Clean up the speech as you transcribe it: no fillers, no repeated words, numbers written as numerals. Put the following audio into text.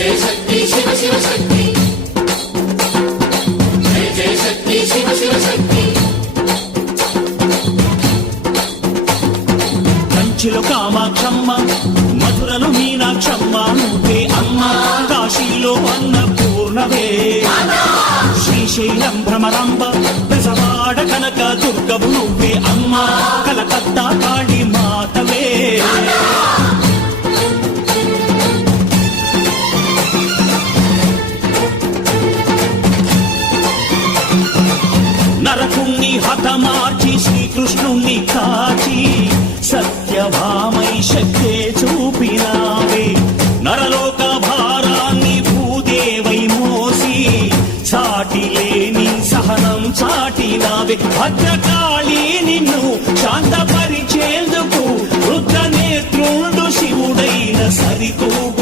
జయ శక్తి శివ శివ శక్తి, జయ జయ శక్తి శివ శివ శక్తి. కంచిలో కామాక్షమ్మ, మధురలో మీనాక్షమ్మ నువ్వే అమ్మ, కాశీలో అన్నపూర్ణవే, శ్రీశైలం భ్రమరాంబ, బెజవాడ కనక దుర్గవు నువ్వే అమ్మ, కలకత్తా కాళీ మాతవే. నరకుణ్ణి హతమార్చి శ్రీకృష్ణుణ్ణి కాచి సత్యభామై శక్తే చూపినావే, నరలోక భారాన్ని భూదేవై మోసి చాటి లేని సహనం చాటినావే. భద్రకాళి నిన్ను శాంతపరిచేందుకు రుద్రనేత్రుండు శివుడైన సరితూగు